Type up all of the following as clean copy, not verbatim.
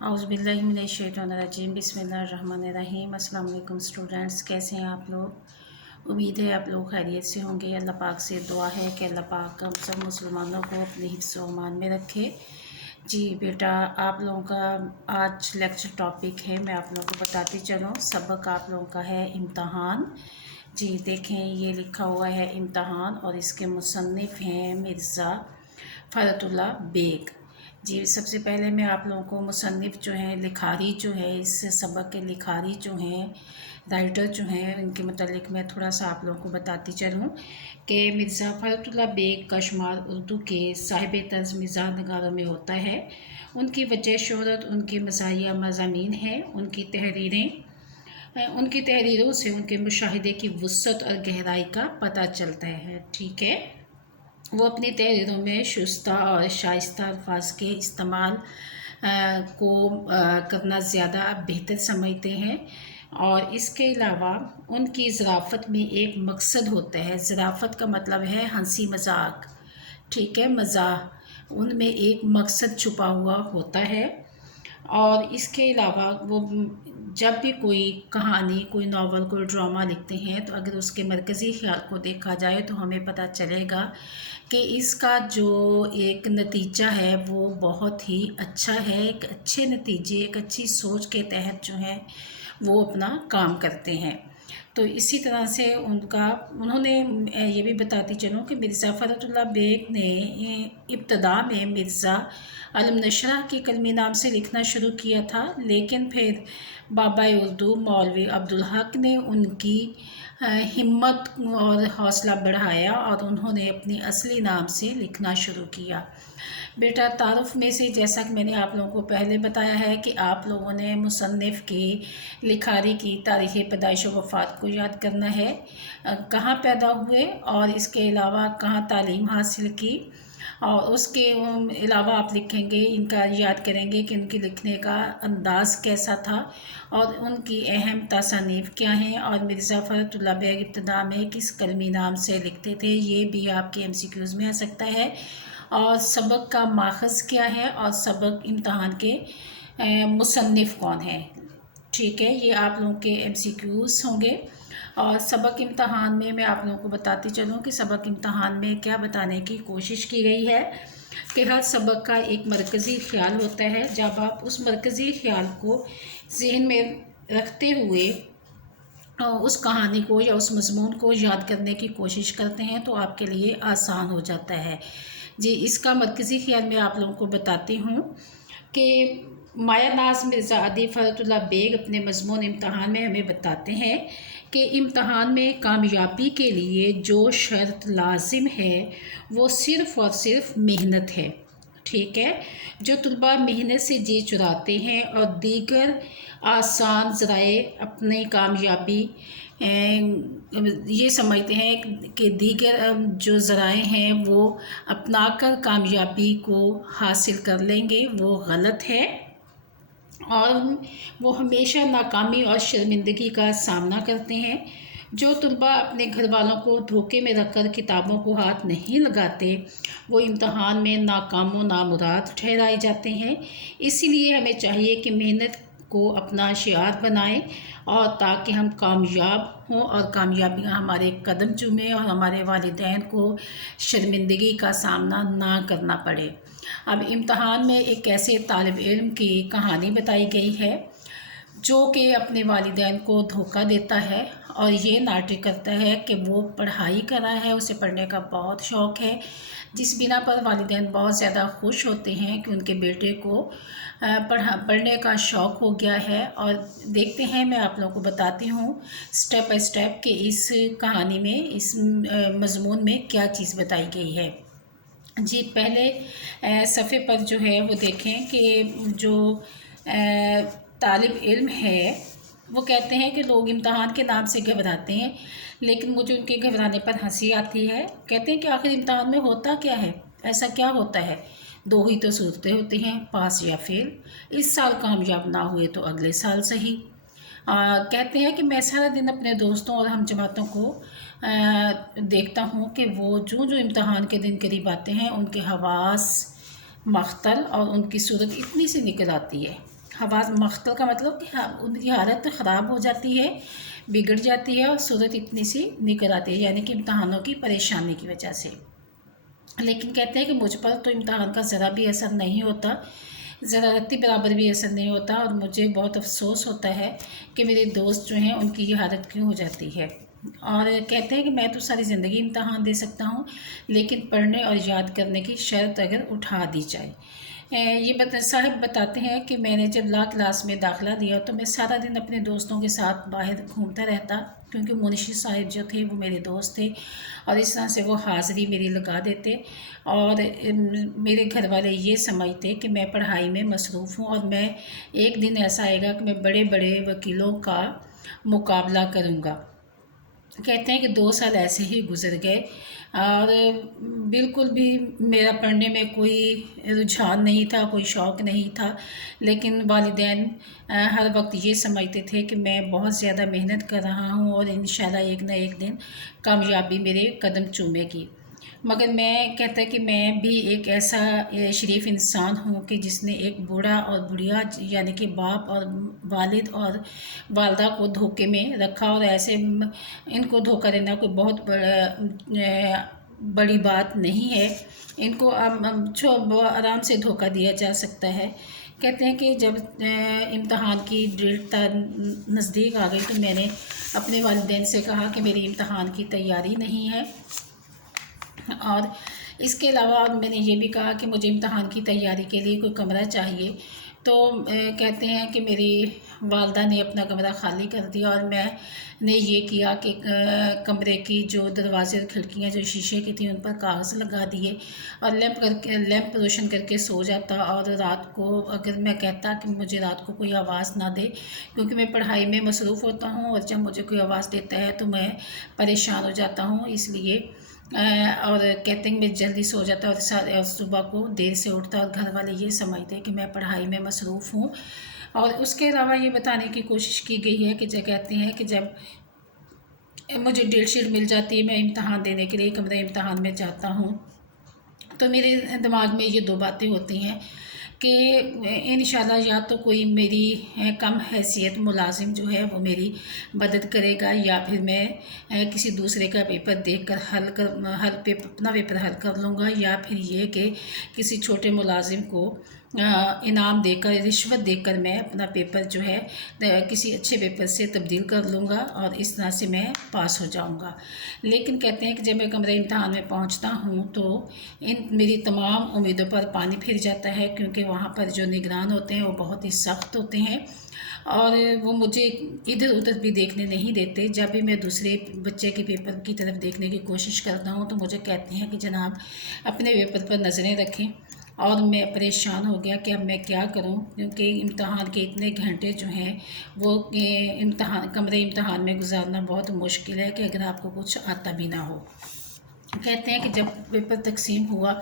औज़ुबिल्लाहिमिनश्शैतानिर्रजीम बिस्मिल्लाहिर्रहमानिर्रहीम। अस्सलाम वालेकुम स्टूडेंट्स, कैसे हैं आप लोग। उम्मीद है आप लोग खैरियत से होंगे। अल्लाह पाक से दुआ है कि अल्लाह पाक हम सब मुसलमानों को अपने हिफ्ज़ व अमान में रखे। जी बेटा, आप लोगों का आज लेक्चर टॉपिक है, मैं आप लोगों को बताती चलूँ। सबक आप लोगों का है इम्तहान। जी देखें, ये लिखा हुआ है इम्तहान और इसके मुसन्निफ़ हैं मिर्ज़ा फ़रतुल्लाह बेग। जी सबसे पहले मैं आप लोगों को मुसन्निफ़ जो हैं, लिखारी जो है, इस सबक के लिखारी जो हैं, राइटर जो हैं, उनके मतलब मैं थोड़ा सा आप लोगों को बताती चलूँ कि मिर्ज़ा फ़रतुल्लाह बेग का शुमार उर्दू के साहिब तर्ज़ मिज़ाज नगारों में होता है। उनकी वजह शोहरत उनके मज़ाहिया मज़ामीन है। उनकी तहरीरों से उनके मुशाहिदे की वुसअत और गहराई का पता चलता है। ठीक है, वो अपनी तहरीरों में शुस्ता और शाइस्ता अल्फाज के इस्तेमाल को करना ज़्यादा बेहतर समझते हैं और इसके अलावा उनकी ज़राफ़त में एक मकसद होता है। ज़राफ़त का मतलब है हंसी मजाक, ठीक है, मज़ाक। उनमें एक मकसद छुपा हुआ होता है और इसके अलावा वो जब भी कोई कहानी, कोई नावल, कोई ड्रामा लिखते हैं तो अगर उसके मरकज़ी ख़्याल को देखा जाए तो हमें पता चलेगा कि इसका जो एक नतीजा है वो बहुत ही अच्छा है। एक अच्छे नतीजे, एक अच्छी सोच के तहत जो है वो अपना काम करते हैं। तो इसी तरह से उन्होंने ये भी बताती चलूँ कि मिर्ज़ा फ़रतुल्लाह बेग ने इब्तदा में मिर्ज़ा अलम नशरा के कलमी नाम से लिखना शुरू किया था, लेकिन फिर बाबा उर्दू मौलवी अब्दुल हक ने उनकी हिम्मत और हौसला बढ़ाया और उन्होंने अपनी असली नाम से लिखना शुरू किया। बेटा, तारुफ में से जैसा कि मैंने आप लोगों को पहले बताया है कि आप लोगों ने मुसन्निफ़ की लिखारी की तारीख़ पैदाइश व वफ़ात को याद करना है, कहाँ पैदा हुए और इसके अलावा कहाँ तालीम हासिल की, और उसके अलावा आप लिखेंगे, इनका याद करेंगे कि उनके लिखने का अंदाज़ कैसा था और उनकी अहम तसानीफ़ क्या हैं और मिर्ज़ा फ़रतुल्लाह बेग इब्तिदा में किस कलमी नाम से लिखते थे। ये भी आपके MCQs में आ सकता है। और सबक का माखज़ क्या है और सबक इम्तहान के मुसन्निफ़ कौन है। ठीक है, ये आप लोगों के MCQs होंगे। और सबक इम्तहान में मैं आप लोगों को बताती चलूँ कि सबक इम्तहान में क्या बताने की कोशिश की गई है कि हर सबक का एक मरकज़ी ख़्याल होता है। जब आप उस मरकज़ी ख़्याल को ज़हन में रखते हुए उस कहानी को या उस मज़मून को याद करने की कोशिश करते हैं तो आपके लिए आसान हो जाता है। जी, इसका मरकज़ी ख़्याल मैं आप लोगों को बताती हूँ कि माया नाज़ मिर्ज़ा अदी फ़रतुल्लाह बेग अपने मज़मून इम्तहान में हमें बताते हैं कि इम्तहान में कामयाबी के लिए जो शर्त लाजिम है वो सिर्फ़ और सिर्फ मेहनत है। ठीक है, जो तलबा मेहनत से जी चुराते हैं और दीगर आसान ज़राए अपनी कामयाबी ये समझते हैं कि दीगर जो ज़राए हैं वो अपना कर कामयाबी को हासिल कर लेंगे, वो गलत है और वो हमेशा नाकामी और शर्मिंदगी का सामना करते हैं। जो तलबा अपने घर वालों को धोखे में रखकर किताबों को हाथ नहीं लगाते वो इम्तहान में नाकाम व नामुराद ठहराए जाते हैं। इसीलिए हमें चाहिए कि मेहनत को अपना शिआर बनाएं और ताकि हम कामयाब हों और कामयाबियाँ हमारे कदम चूमें और हमारे वालिदैन को शर्मिंदगी का सामना ना करना पड़े। अब इम्तहान में एक ऐसे तालिब इल्म की कहानी बताई गई है जो कि अपने वालिदैन को धोखा देता है और ये नाटक करता है कि वो पढ़ाई कर रहा है, उसे पढ़ने का बहुत शौक़ है, जिस बिना पर वालिदैन बहुत ज़्यादा खुश होते हैं कि उनके बेटे को पढ़ने का शौक़ हो गया है। और देखते हैं, मैं आप लोगों को बताती हूँ स्टेप बाय स्टेप कि इस कहानी में, इस मज़मून में क्या चीज़ बताई गई है। जी, पहले सफ़े पर जो है वो देखें कि जो तालिब इल्म है वो कहते हैं कि लोग इम्तहान के नाम से घबराते हैं, लेकिन मुझे उनके घबराने पर हंसी आती है। कहते हैं कि आखिर इम्तहान में होता क्या है, ऐसा क्या होता है। दो ही तो सूरतें होती हैं, पास या फेल। इस साल कामयाब ना हुए तो अगले साल सही। कहते हैं कि मैं सारा दिन अपने दोस्तों और हम जमातों को देखता हूँ कि वो जो इम्तहान के दिन करीब आते हैं उनके हवास मख्तल और उनकी सूरत इतनी सी निकल आती है। हवास मख्तल का मतलब कि उनकी हालत ख़राब हो जाती है, बिगड़ जाती है और सूरत इतनी सी निकल आती है, यानी कि इम्तहानों की परेशानी की वजह से। लेकिन कहते हैं कि मुझ पर तो इम्तहान का ज़रा भी असर नहीं होता, ज़रा रत्ती बराबर भी असर नहीं होता, और मुझे बहुत अफसोस होता है कि मेरे दोस्त जो हैं उनकी ये हालत क्यों हो जाती है। और कहते हैं कि मैं तो सारी ज़िंदगी इम्तहान दे सकता हूँ, लेकिन पढ़ने और याद करने की शर्त अगर उठा दी जाए। ये साहब बताते हैं कि मैंने जब ला क्लास में दाखिला दिया तो मैं सारा दिन अपने दोस्तों के साथ बाहर घूमता रहता, क्योंकि मुनशी साहिब जो थे वो मेरे दोस्त थे, और इस तरह से वो हाज़िरी मेरी लगा देते। और मेरे घर वाले ये समझते कि मैं पढ़ाई में मसरूफ़ हूँ, और मैं एक दिन ऐसा आएगा कि मैं बड़े बड़े वकीलों का मुकाबला करूँगा। कहते हैं कि 2 साल ऐसे ही गुज़र गए, और बिल्कुल भी मेरा पढ़ने में कोई रुझान नहीं था, कोई शौक़ नहीं था। लेकिन वालिदैन हर वक्त ये समझते थे कि मैं बहुत ज़्यादा मेहनत कर रहा हूँ, और इंशाल्लाह एक न एक दिन कामयाबी मेरे कदम चूमेगी। मगर मैं कहता है कि मैं भी एक ऐसा शरीफ इंसान हूँ कि जिसने एक बूढ़ा और बुढ़िया यानी कि बाप और वालिद और वालदा को धोखे में रखा, और ऐसे इनको धोखा देना कोई बहुत बड़ी बात नहीं है। इनको आराम से धोखा दिया जा सकता है। कहते हैं कि जब इम्तहान की डेट नज़दीक आ गई तो मैंने अपने वालिदैन से कहा कि मेरी इम्तहान की तैयारी नहीं है, और इसके अलावा मैंने ये भी कहा कि मुझे इम्तहान की तैयारी के लिए कोई कमरा चाहिए। तो कहते हैं कि मेरी वालदा ने अपना कमरा ख़ाली कर दिया, और मैंने ये किया कि कमरे की जो दरवाज़े और खिड़कियाँ जो शीशे की थी उन पर कागज़ लगा दिए, और लैंप रोशन करके सो जाता। और रात को अगर मैं कहता कि मुझे रात को कोई आवाज़ ना दे, क्योंकि मैं पढ़ाई में मसरूफ़ होता हूँ, और जब मुझे कोई आवाज़ देता है तो मैं परेशान हो जाता हूँ, इसलिए और कहते हैं मैं जल्दी सो जाता और सुबह को देर से उठता, और घर वाले ये समझते हैं कि मैं पढ़ाई में मसरूफ़ हूँ। और उसके अलावा ये बताने की कोशिश की गई है कि जो कहते हैं कि जब मुझे डेट शीट मिल जाती है, मैं इम्तहान देने के लिए कमरे इम्तहान में जाता हूँ, तो मेरे दिमाग में ये 2 बातें होती हैं कि इंशाल्लाह या तो कोई मेरी कम हैसियत मुलाजिम जो है वो मेरी मदद करेगा, या फिर मैं किसी दूसरे का पेपर देखकर अपना पेपर हल कर लूँगा, या फिर ये कि किसी छोटे मुलाजिम को इनाम देकर, रिश्वत देकर मैं अपना पेपर जो है किसी अच्छे पेपर से तब्दील कर लूँगा, और इस तरह से मैं पास हो जाऊँगा। लेकिन कहते हैं कि जब मैं कमरे इम्तहान में पहुँचता हूँ तो मेरी तमाम उम्मीदों पर पानी फिर जाता है, क्योंकि वहाँ पर जो निगरान होते हैं वो बहुत ही सख्त होते हैं, और वो मुझे इधर उधर भी देखने नहीं देते। जब भी मैं दूसरे बच्चे के पेपर की तरफ देखने की कोशिश करता हूँ तो मुझे कहते हैं कि जनाब अपने पेपर पर नज़रें रखें। और मैं परेशान हो गया कि अब मैं क्या करूं, क्योंकि इम्तहान के इतने घंटे जो हैं वो कमरे इम्तहान में गुजारना बहुत मुश्किल है कि अगर आपको कुछ आता भी ना हो। कहते हैं कि जब पेपर तकसीम हुआ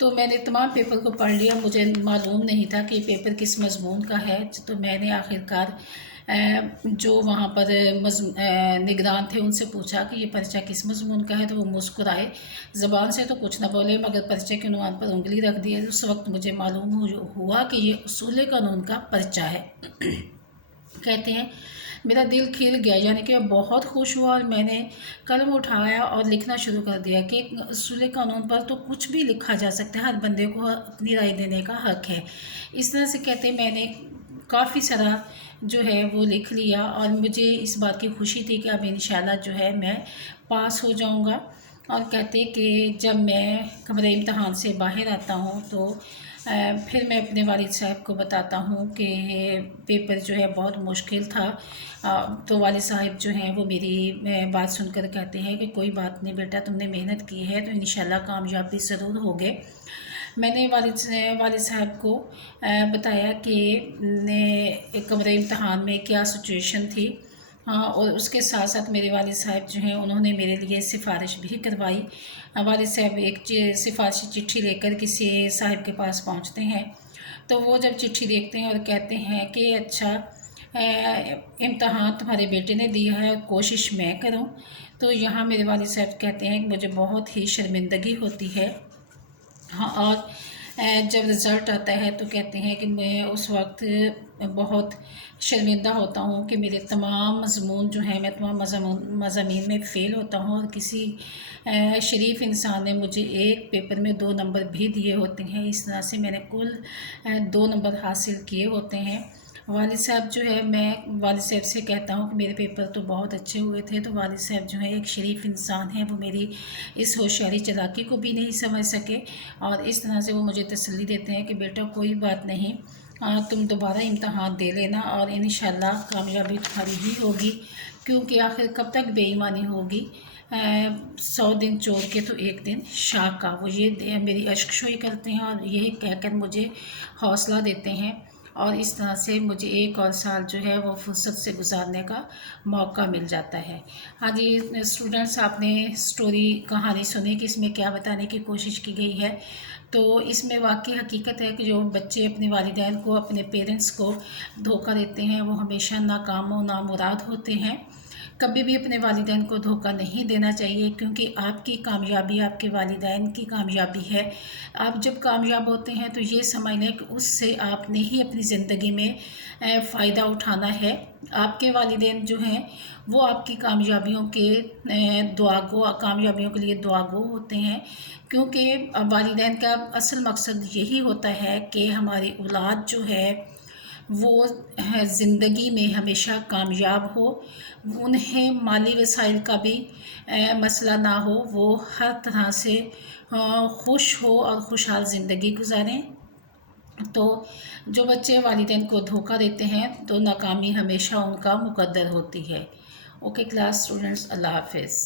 तो मैंने तमाम पेपर को पढ़ लिया, मुझे मालूम नहीं था कि पेपर किस मज़मून का है। तो मैंने आखिरकार जो वहाँ पर निगरान थे उनसे पूछा कि ये पर्चा किस मज़मून का है, तो वो मुस्कुराए, ज़बान से तो कुछ ना बोले मगर पर्चे के उन्वान पर उंगली रख दी। उस वक्त मुझे मालूम हुआ कि ये उसूल कानून का पर्चा है। कहते हैं मेरा दिल खिल गया, यानी कि मैं बहुत खुश हुआ, और मैंने कलम उठाया और लिखना शुरू कर दिया कि उसूल कानून पर तो कुछ भी लिखा जा सकता है, हर बंदे को अपनी राय देने का हक़ है। इस तरह से कहते हैं मैंने काफ़ी सारा जो है वो लिख लिया, और मुझे इस बात की खुशी थी कि अब इंशाल्लाह जो है मैं पास हो जाऊंगा। और कहते कि जब मैं कमरे इम्तहान से बाहर आता हूँ तो फिर मैं अपने वालिद साहब को बताता हूँ कि पेपर जो है बहुत मुश्किल था। तो वालिद साहब जो हैं वो मेरी बात सुनकर कहते हैं कि कोई बात नहीं बेटा, तुमने मेहनत की है तो इंशाल्लाह कामयाबी ज़रूर होगे। मैंने वालिद साहब को बताया कि कमरे इम्तहान में क्या सिचुएशन थी। और उसके साथ साथ मेरे वालिद साहब जो हैं उन्होंने मेरे लिए सिफारिश भी करवाई। वालिद साहब एक सिफारिशी चिट्ठी लेकर किसी साहब के पास पहुंचते हैं, तो वो जब चिट्ठी देखते हैं और कहते हैं कि अच्छा इम्तहान तुम्हारे बेटे ने दिया है, कोशिश मैं करूं, तो यहाँ मेरे वालिद साहब कहते हैं कि मुझे बहुत ही शर्मिंदगी होती है। हाँ, और जब रिज़ल्ट आता है तो कहते हैं कि मैं उस वक्त बहुत शर्मिंदा होता हूँ कि मेरे तमाम मज़मून जो हैं, मैं तमाम मज़ामीन में फ़ेल होता हूँ और किसी शरीफ इंसान ने मुझे एक पेपर में 2 नंबर भी दिए होते हैं। इस तरह से मैंने कुल 2 नंबर हासिल किए होते हैं। वालिद साहब जो है, मैं वालिद साहब से कहता हूँ कि मेरे पेपर तो बहुत अच्छे हुए थे, तो वालिद साहब जो है एक शरीफ इंसान हैं, वो मेरी इस होशियारी चालाकी को भी नहीं समझ सके और इस तरह से वो मुझे तसल्ली देते हैं कि बेटा कोई बात नहीं, तुम दोबारा इम्तहान दे लेना और इंशाल्लाह कामयाबी तुम्हारी ही होगी, क्योंकि आखिर कब तक बेईमानी होगी। 100 दिन चोर के तो एक दिन शाह का, वो ये मेरी अश्कशोई करते हैं और यही कहकर मुझे हौसला देते हैं और इस तरह से मुझे एक और साल जो है वो फुर्सत से गुजारने का मौका मिल जाता है। हाँ जी स्टूडेंट्स, आपने स्टोरी कहानी सुनी कि इसमें क्या बताने की कोशिश की गई है। तो इसमें वाकई हकीकत है कि जो बच्चे अपने वालिदैन को, अपने पेरेंट्स को धोखा देते हैं, वो हमेशा नाकाम व नामुराद होते हैं। कभी भी अपने वालिदैन को धोखा नहीं देना चाहिए, क्योंकि आपकी कामयाबी आपके वालिदैन की कामयाबी है। आप जब कामयाब होते हैं तो ये समझ लें कि उससे आपने ही अपनी ज़िंदगी में फ़ायदा उठाना है। आपके वालिदैन जो हैं वो आपकी कामयाबियों के कामयाबियों के लिए दुआगो होते हैं, क्योंकि वालिदैन का असल मकसद यही होता है कि हमारी औलाद जो है वो ज़िंदगी में हमेशा कामयाब हो, उन्हें माली वसाइल का भी मसला ना हो, वो हर तरह से खुश हो और खुशहाल ज़िंदगी गुजारें। तो जो बच्चे वालिदैन को धोखा देते हैं तो नाकामी हमेशा उनका मुकद्दर होती है। ओके क्लास स्टूडेंट्स, अल्लाह हाफ़िज़।